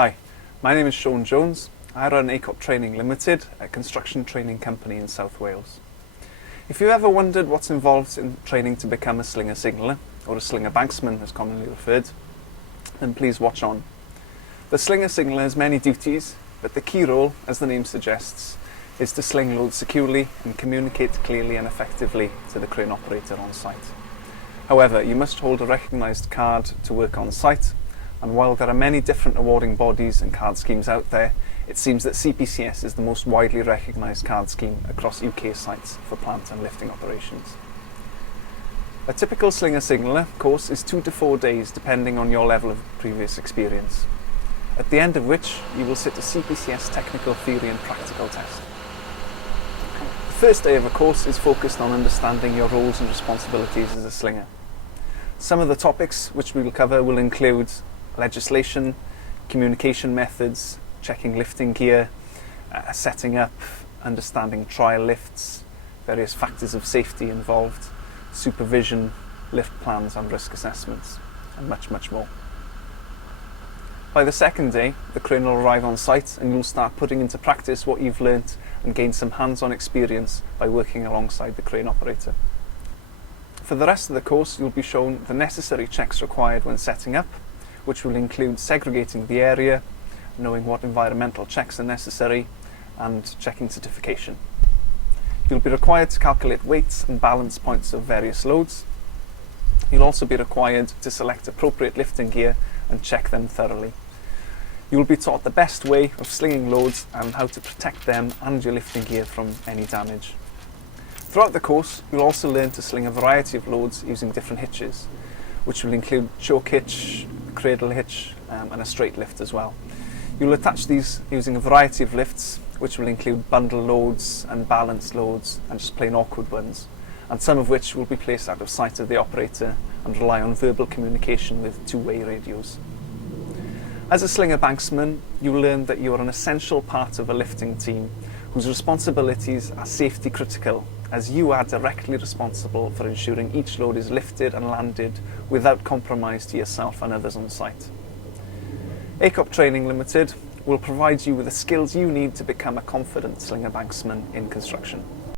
Hi, my name is Siôn Jones. I run ACoP Training Limited, a construction training company in South Wales. If you ever wondered what's involved in training to become a slinger signaller, or a slinger banksman as commonly referred, then please watch on. The slinger signaller has many duties, but the key role, as the name suggests, is to sling loads securely and communicate clearly and effectively to the crane operator on site. However, you must hold a recognised card to work on site, and while there are many different awarding bodies and card schemes out there, it seems that CPCS is the most widely recognised card scheme across UK sites for plant and lifting operations. A typical slinger signaller course is 2 to 4 days depending on your level of previous experience, at the end of which you will sit a CPCS technical theory and practical test. The first day of a course is focused on understanding your roles and responsibilities as a slinger. Some of the topics which we will cover will include legislation, communication methods, checking lifting gear, setting up, understanding trial lifts, various factors of safety involved, supervision, lift plans and risk assessments, and much more. By the second day, the crane will arrive on site and you'll start putting into practice what you've learnt and gain some hands-on experience by working alongside the crane operator. For the rest of the course, you'll be shown the necessary checks required when setting up, which will include segregating the area, knowing what environmental checks are necessary, and checking certification. You'll be required to calculate weights and balance points of various loads. You'll also be required to select appropriate lifting gear and check them thoroughly. You will be taught the best way of slinging loads and how to protect them and your lifting gear from any damage. Throughout the course, you'll also learn to sling a variety of loads using different hitches, which will include choke hitch, cradle hitch, and a straight lift as well. You'll attach these using a variety of lifts, which will include bundle loads and balance loads and just plain awkward ones, and some of which will be placed out of sight of the operator and rely on verbal communication with two-way radios. As a slinger banksman, you will learn that you are an essential part of a lifting team whose responsibilities are safety critical, as you are directly responsible for ensuring each load is lifted and landed without compromise to yourself and others on site. ACoP Training Limited will provide you with the skills you need to become a confident slinger banksman in construction.